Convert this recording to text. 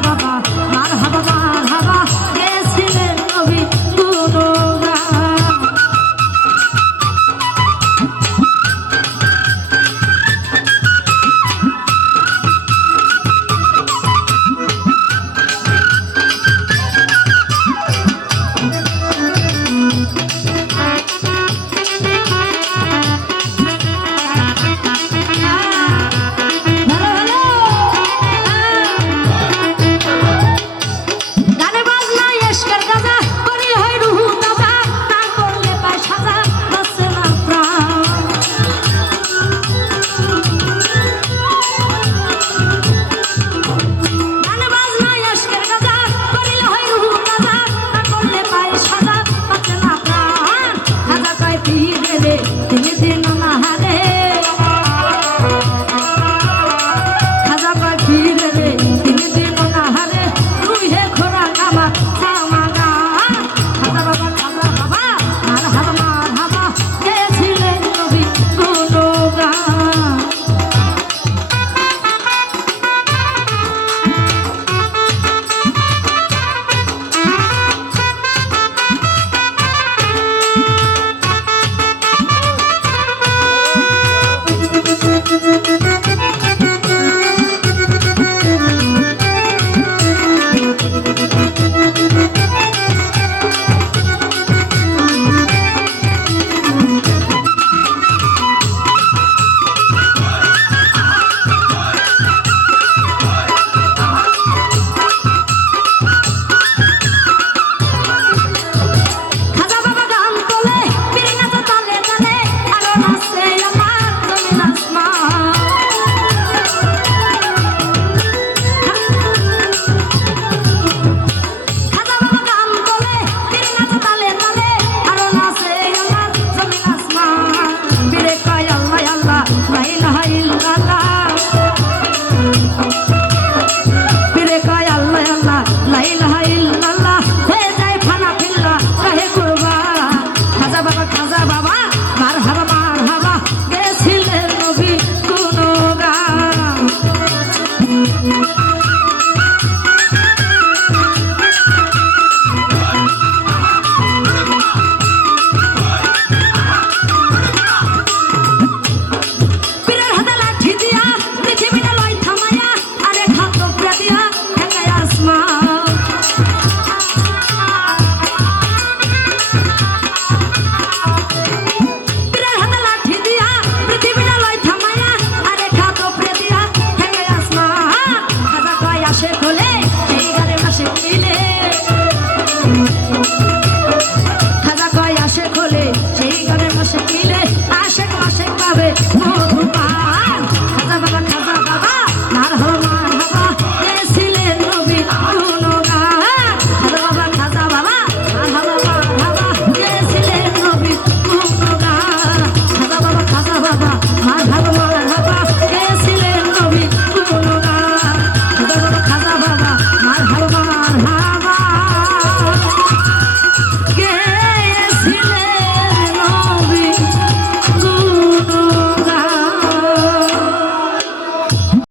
baba